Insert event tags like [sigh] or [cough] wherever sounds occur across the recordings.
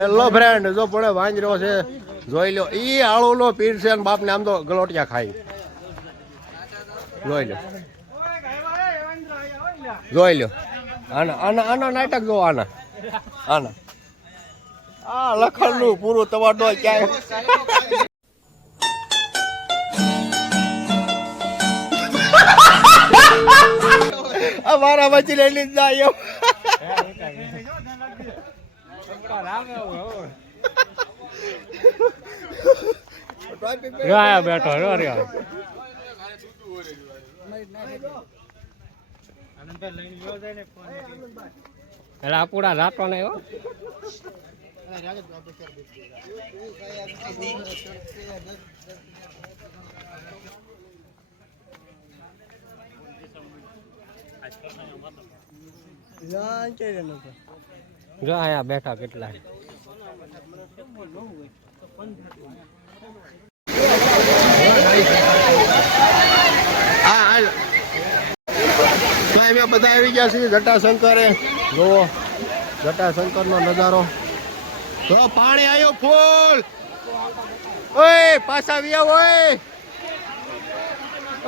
Hello friend જો પણ વાંજરો છે, જોઈ લો. ઈ આળુ નો પીર છે ને બાપ ને આમ તો ગલોટિયા ખાઈ જોઈ લો. જોઈ લો. આના આના આના નાટક જો આના. આના. આ લખણનું પૂરું તમારો ક્યાંય. [laughs] અમારા મારા પછી લઈ લીધા એમ રહ્યા બેઠો રહ્યો રહ્યો એટલે આપુડા રાતો ને હો જો આયા બેઠા કેટલા હાલ. બધા આવી ગયા છીએ જટાશંકરે. જુઓ, જટાશંકરનો નજારો. તો પાણી આવ્યો ફૂલ. ઓય, પાછા આવો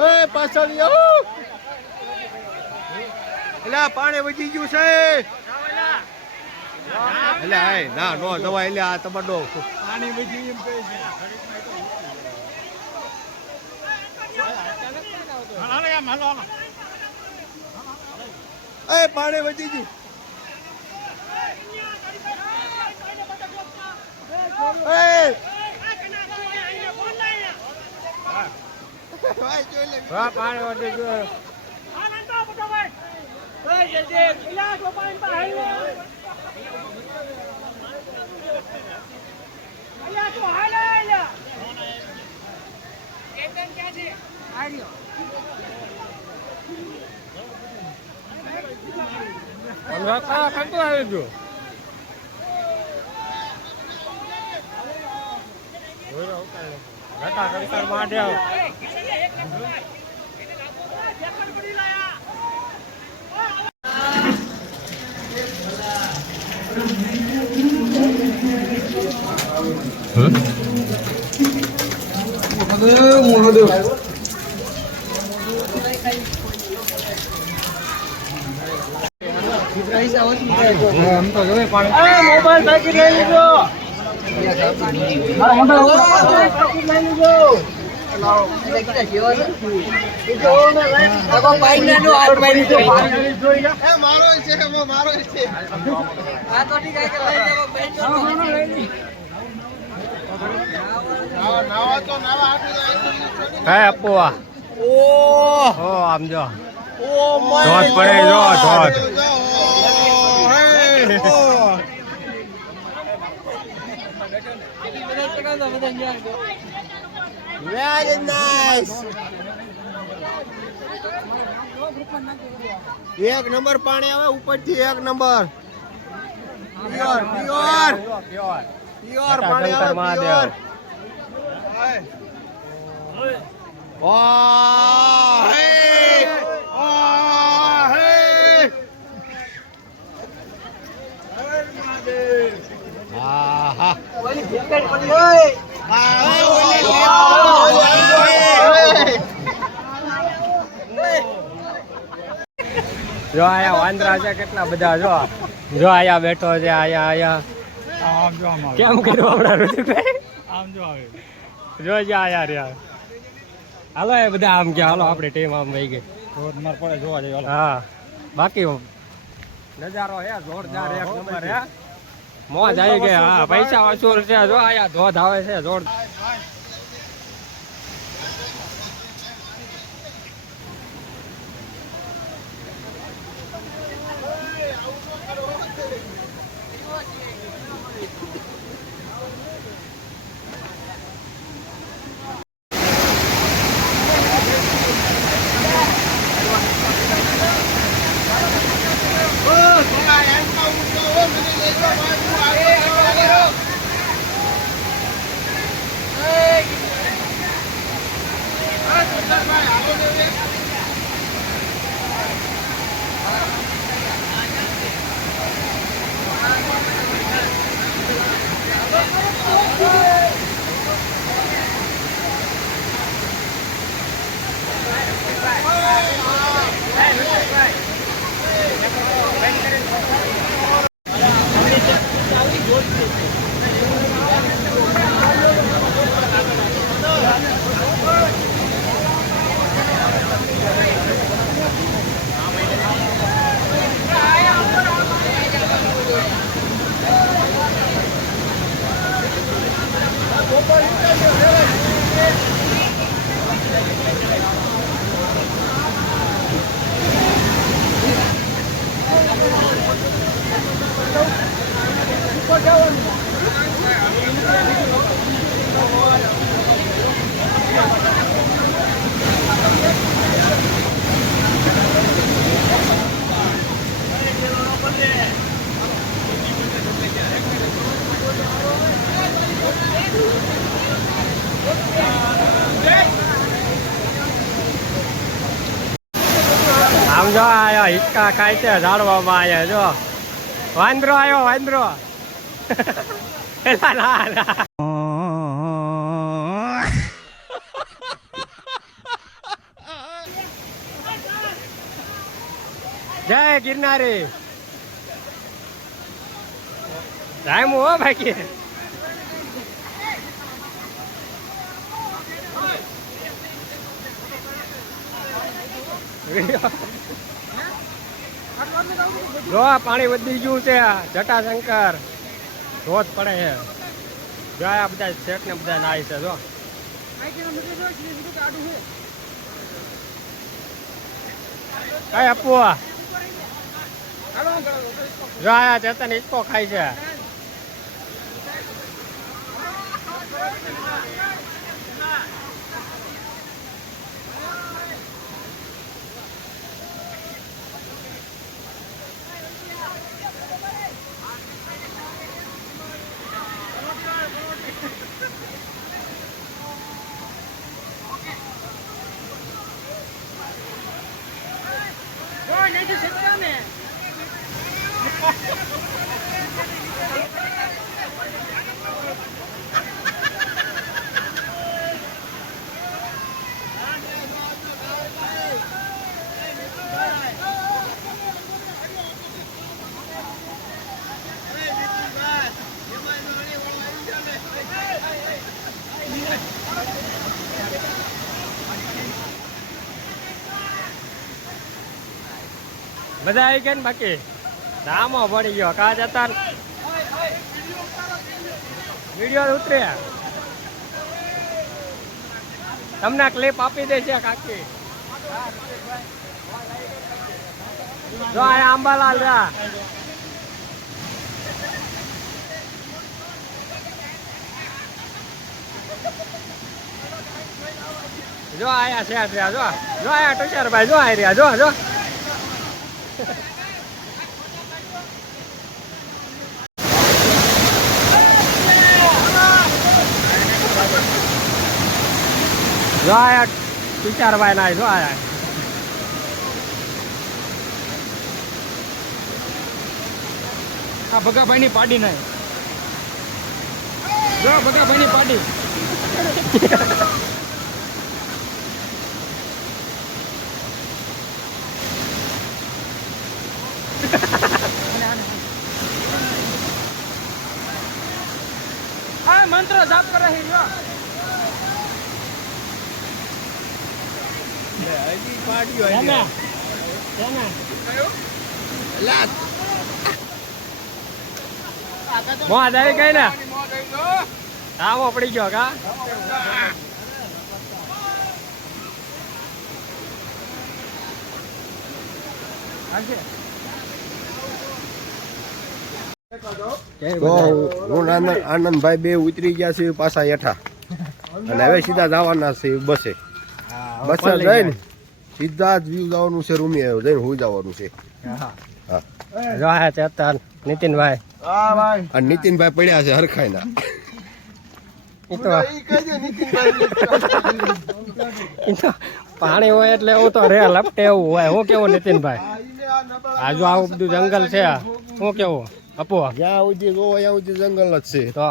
ઓય. પાછા આવો એટલે પાણી વધી ગયું છે. એટલે હાય ના નો દવા એટલે આ તમારો એ પાણી વધી ગયું. એ પાણી જોઈ ગયું પાણી વધી ગયું. કા થતું આવી ગયું ઘટા કંકર માટે આવ આમ તો જોવે મારો છે મારો છે નાવા તો નાવા આપી હે અપુઆ ઓ આમ જો. ધોધ પડે જો, ધોધ. Very nice. એક નંબર પાણી આવે ઉપરથી એક નંબર. પ્યોર પ્યોર પ્યોર પાણી આવે પ્યોર વાહ હે વાહ હે આહા જો આયા વાંદરા છે કેટલા બધા જો જો આયા બેઠો છે આયા આયા આમ જો આમ આવે કેમ કર્યું હમણાં ઋતુભાઈ આમ જો આવે જો જા યાર યાર. હાલો એ બધા આમ ગયા હાલો આપણે ટીમ આમ વહી ગઈ. ધોધમાર પડે જોવા જઈએ હા. બાકી નજારો હે જોરદાર એક નંબર હે મોજ આવી ગયા હા પૈસા વસૂલ છે જો આયા ધોધ આવે છે જોર હિક્કા ખાય છે ઝાડવામાં આવ્યા જો વાંદરો આવ્યો વાંદરો. જય ગિરનારી. જાય હો બાકી જો આ પાણી વધી ગયું છે જટાશંકર. ધોધ પડે છે. જો આ બધા શેઠ ને બધા નાય છે, જો. કઈ આપવું જો આ ચેતન ઈચકો ખાય છે. બધા આવી ગયા ને બાકી? ધામો પડી ગયો. કા જતા વીડિયો ઉતરે તમને ક્લિપ આપી દે છે કાકી. જો આ આંબાલાલ રા. જો આયા છે જો જો આયા ટુચર ભાઈ જો આઈ રહ્યા. જો જો. જો વિચાર ભાઈ ના, જો આયા. આ ભગાભાઈ ની પાડી નાય જો ભગાભાઈ ની પાડી. આ મંત્ર જાપ કરે છે ગઈ ને? હા. પડી ગયો કા? હું આનંદભાઈ બે ઉતરી ગયા છે પાછા હેઠા. અને હવે સીધા જવાના છે બસે. બસે જઈને સીધા જ વ્યૂ જવાનું છે રૂમી આવ્યો જઈને હું જવાનું છે. જો છે અત્યાર નીતિનભાઈ. અને નીતિનભાઈ પડ્યા છે હરખાઈના. ઈ તો ઈ તો પાણી હોય એટલે એવું તો રે લપટે એવું હોય. હું કેવું નીતિનભાઈ? આજુ આવું બધું જંગલ છે. હું કેવું? અપો? જ્યાં સુધી જોવો ત્યાં સુધી જંગલ જ છે. તો.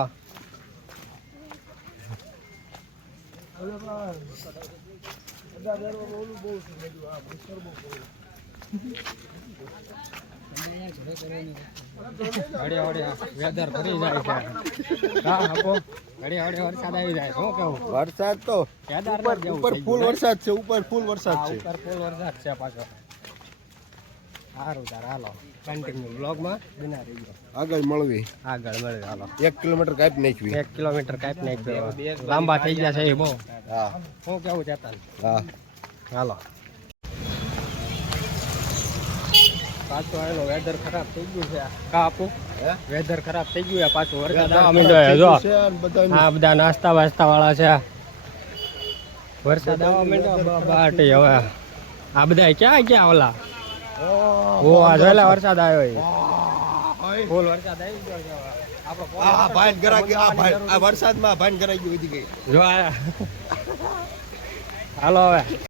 વરસાદ આવી જાય શું કેવું વરસાદ તો ઉપર ફૂલ વરસાદ છે ઉપર ફૂલ વરસાદ છે. ઉપર ફૂલ વરસાદ છે પાછો. સારું તાર હાલો. કન્ટિન્યુ બ્લોગમાં બના રહી ગયો. આગળ મળવી. આગળ મળે હાલો. એક કિલોમીટર કાપી નાખવી. એક કિલોમીટર કાપી નાખ્યો. લાંબા થઈ ગયા છે એ બહુ. હા. હું કેવું ચેતન? હા. હાલો. પાછું એનો વેધર ખરાબ થઈ ગયું છે. કા આપું? હે? વેધર ખરાબ થઈ ગયું છે પાછું વરસાદ આવવા માંડ્યો છે જો છે અને બધાને આ બધા નાસ્તા વાસ્તા વાળા છે. વરસાદ આવવા માંડ્યો. બાટી હવે. આ બધા ક્યાં ક્યાં ઓલા? ઓ આ જોયેલા વરસાદ આવ્યો ફૂલ વરસાદ આવી ગયો આ ભાઈ ગરા આ ભાઈ આ વરસાદમાં ભાઈ ગરાઈ ગયું વધી ગઈ. જો [laughs] હાલો હવે.